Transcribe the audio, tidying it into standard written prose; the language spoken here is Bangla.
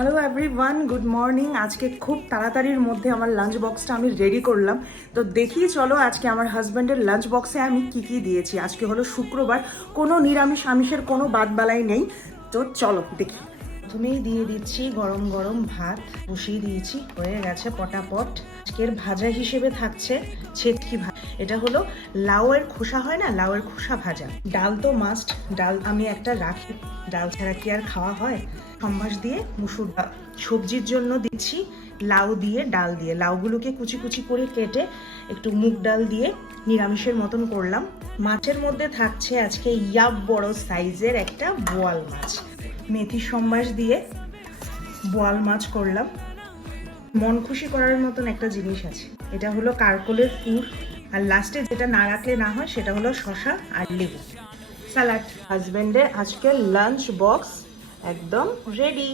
Hello everyone, good morning. আজকে খুব তাড়াতাড়ির মধ্যে আমার লাঞ্চ বক্সটা আমি রেডি করলাম। তো দেখি চলো আজকে আমার হাজব্যান্ডের লাঞ্চ বক্সে আমি কি কি দিয়েছি। আজকে হলো শুক্রবার, কোনো নিরামিষ আমিষের কোনো বাদবালাই নেই। তো চলো দেখি। প্রথমেই দিয়ে দিচ্ছি গরম গরম ভাত, বসিয়ে দিয়েছি, হয়ে গেছে পটাপট। আজকের ভাজা হিসেবে থাকছে ছেটকি ভাজা। এটা হলো লাউয়ের খোসা হয় না, লাউয়ের খোসা ভাজা। ডাল তো মাস্ট, ডাল আমি একটা রাখি, ডাল ছাড়া কি আর খাওয়া হয়। সম্বাস দিয়ে মুসুর ডাল। সবজির জন্য দিচ্ছি লাউ দিয়ে, ডাল দিয়ে। লাউগুলোকে কুচি কুচি করে কেটে একটু মুগ ডাল দিয়ে নিরামিষের মতন করলাম। মাছের মধ্যে থাকছে আজকে ইয়াব বড় সাইজের একটা বোয়াল মাছ। মেথি সম্বাস দিয়ে বোয়াল মাছ করলাম। মন খুশি করার মতন একটা জিনিস আছে, এটা হলো কারকোলের পুর। আর লাস্টে যেটা না রাখলে না হয় সেটা হলো শসা আর লেবু। স্যালাড। হাজব্যান্ডের আজকে লাঞ্চ বক্স একদম রেডি।